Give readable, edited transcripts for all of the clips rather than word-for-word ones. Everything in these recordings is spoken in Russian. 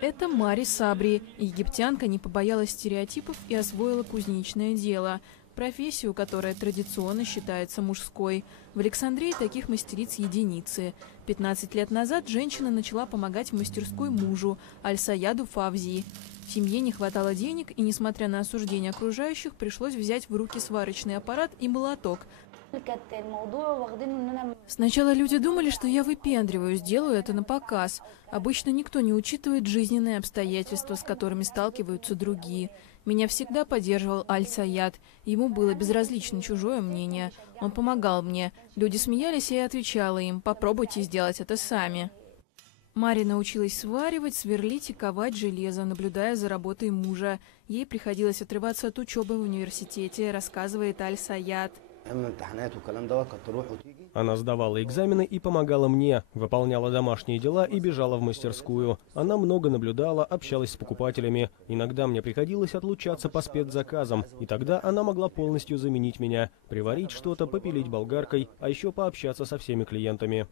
Это Мари Сабри. Египтянка не побоялась стереотипов и освоила кузнечное дело. Профессию, которая традиционно считается мужской. В Александрии таких мастериц единицы. 15 лет назад женщина начала помогать в мастерской мужу, Аль-Саяду Фавзи. В семье не хватало денег, и, несмотря на осуждение окружающих, пришлось взять в руки сварочный аппарат и молоток. Сначала люди думали, что я выпендриваюсь, делаю это на показ. Обычно никто не учитывает жизненные обстоятельства, с которыми сталкиваются другие. Меня всегда поддерживал Аль-Саяд. Ему было безразлично чужое мнение. Он помогал мне. Люди смеялись, и я отвечала им: попробуйте сделать это сами. Мари научилась сваривать, сверлить и ковать железо, наблюдая за работой мужа. Ей приходилось отрываться от учебы в университете, рассказывает Аль-Саяд. Она сдавала экзамены и помогала мне, выполняла домашние дела и бежала в мастерскую. Она много наблюдала, общалась с покупателями. Иногда мне приходилось отлучаться по спецзаказам, и тогда она могла полностью заменить меня, приварить что-то, попилить болгаркой, а еще пообщаться со всеми клиентами.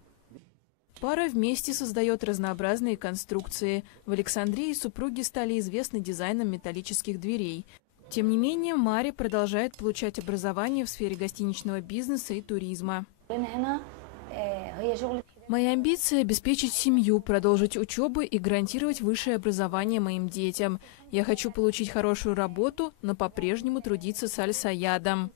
Пара вместе создает разнообразные конструкции. В Александрии супруги стали известны дизайном металлических дверей. Тем не менее, Мари продолжает получать образование в сфере гостиничного бизнеса и туризма. Моя амбиция – обеспечить семью, продолжить учебу и гарантировать высшее образование моим детям. Я хочу получить хорошую работу, но по-прежнему трудиться с Аль-Саядом.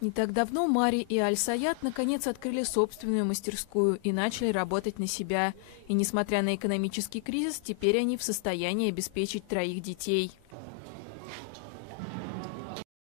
Не так давно Мари и Аль-Саяд наконец открыли собственную мастерскую и начали работать на себя. И несмотря на экономический кризис, теперь они в состоянии обеспечить 3 детей.